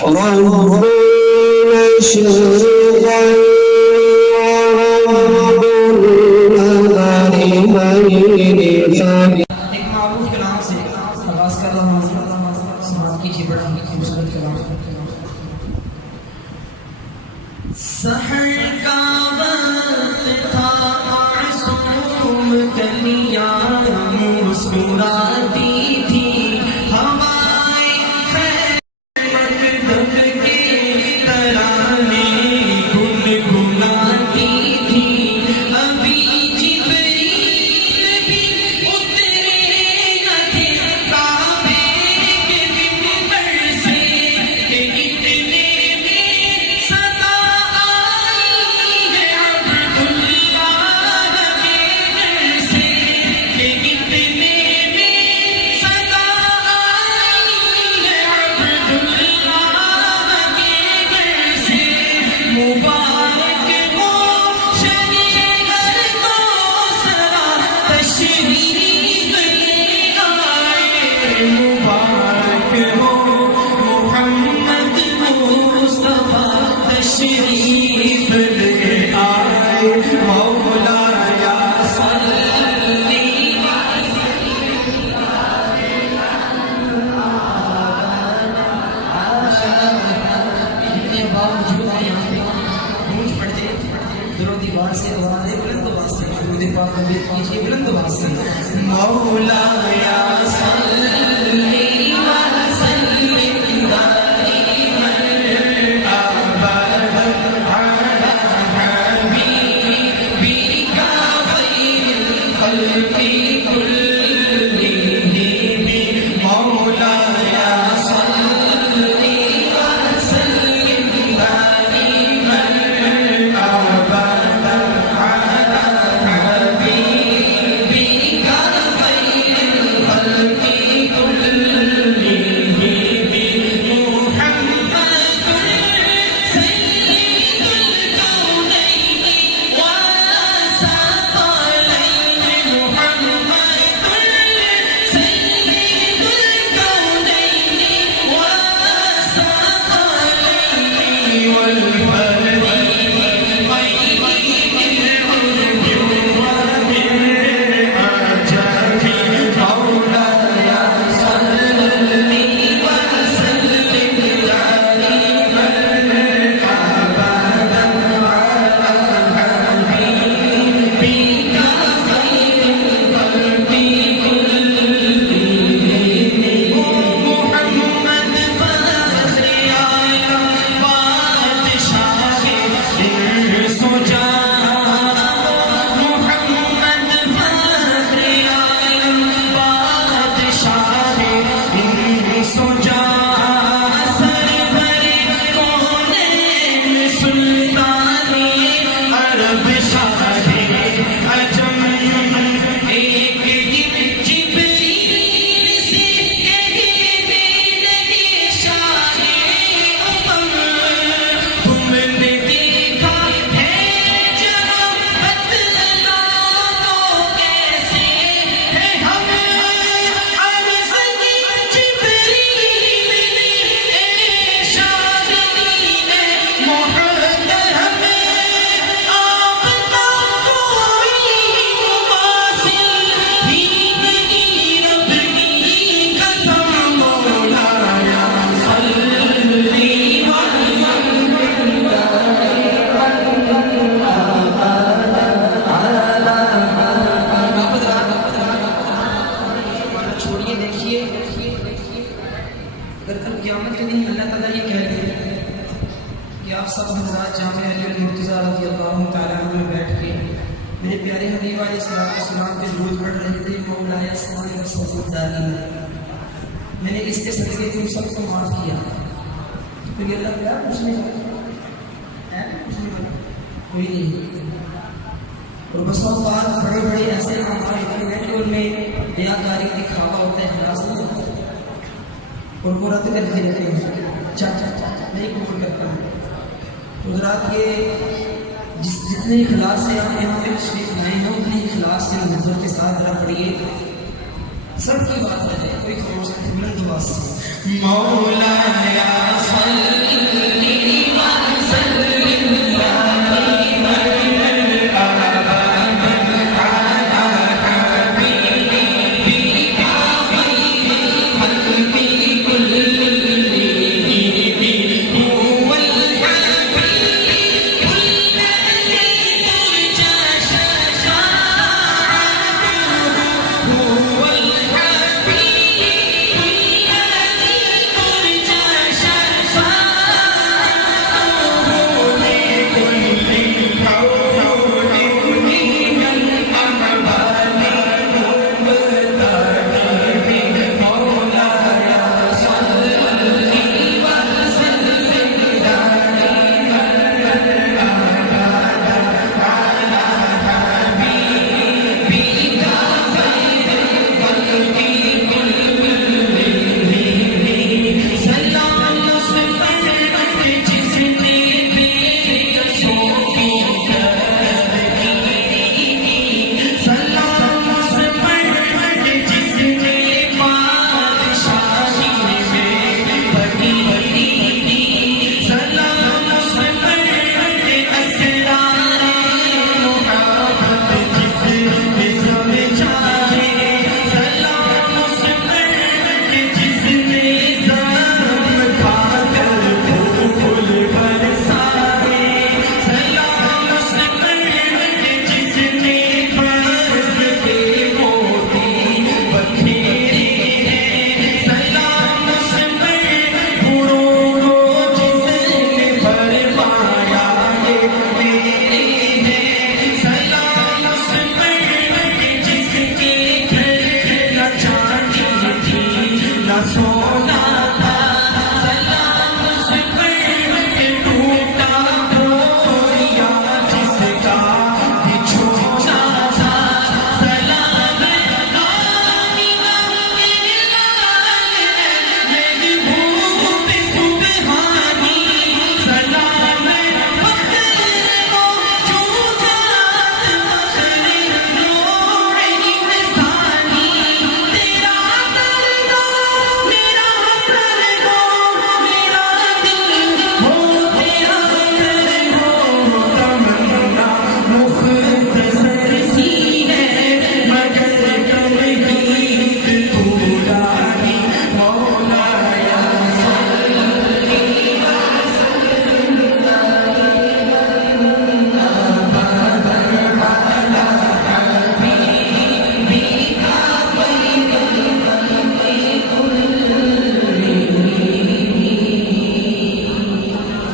رب مشرقا ورب المغربين एक मारूफ कलाम से आगाज कर रहा हूँ। समाज कीजिए बड़ा खूबसूरत कलाम। सहर का वक्त था, मासूम कलियां मुस्कुराती थी, हवाएं मकदम के तराने गुनगुनाती थी। अभी जिब्रील भी उतरे न थे काबे के मिंबर से, कि इतने में सदा आई है अब्दुल्लाह के घर से, कि इतने में सदा आई है अब्दुल्लाह के घर से। मुबारक हो शरीअत को सरा तशरीफ ले आए, मुबारक हो मोहम्मद मुस्तफा तशरीफ ले आए। मौला या सल्ली बावजूद यहाँ पे गूंज पड़ते विरोधी बात से आवाज़ बुलंद आवाज़ से दुरूद पाक नबी कीजिए बुलंद आवाज़ से। मौला या सल्ली व सल्लिम दाइमन अबदन अला हबीबिका खैरिल खल्क़ि कुल्लिहिम। मौला या सल्ली व सल्लिम दाइमन अबदन अला हबीबिका खैरिल खल्क़ि कुल्लिहिम। मुहम्मदुर सय्यिदुल कौनैनि व सकलैनि। मुहम्मदुर सय्यिदुल कौनैनि व सकलैनि वल फरीक़ैनि मिन उर्ब व मिन अजम। मौला या सल्ली व सल्लिम दाइमन अबदन अला हबीबिका खैरिल खल्क़ि कुल्लिहिम। मुहम्मद फख्र आया बादशाह इंस व जान। मुहम्मद फख्र आया बादशाह इंस व जान। सरवरे कौनैन सुल्ताने अरब शाहे अजम। एक दिन जिब्रील से कहने लगे शाहे उमम, तुमने देखा है जहाँ बतलाओ कैसे है हम। अर्ज़ की जिब्रील ने इरशाद की है मोहतरम, आपका कोई मुवासिल ही नहीं रब की कसम। मौला या सल्ली व छोड़िए। देखिए अगर कल क़यामत के दिन अल्लाह ताला ये कह दे कि आप सब हज़रात जामे अली मुर्तज़ा रज़ियल्लाहु तआला अन्हु में बैठ के मेरे प्यारे हबीब अलैहिस्सलाम पे दुरूद पढ़ रहे थे। मौला या सल्ली व सल्लिम दाइमन, मैंने इसके सदक़े तुम सबको माफ़ किया, तो ये अल्लाह क्या कुछ नहीं बोला है, कुछ नहीं बोला, कोई नहीं। और बस बात बड़े बड़े ऐसे हमारे हैं कि उनमें रियाकारी दिखावा होता है, इखलास नहीं होता, और वो रद्द करके रहते हैं, चाचा नहीं कबूल करता है। गुजरात के जितने इखलास से आप यहाँ पे तशरीफ लाए हैं उतने इखलास से नज़र के साथ जरा पढ़िए, सबकी बात आ जाए। कोई खामोश बुलंद आवाज़ से मौला या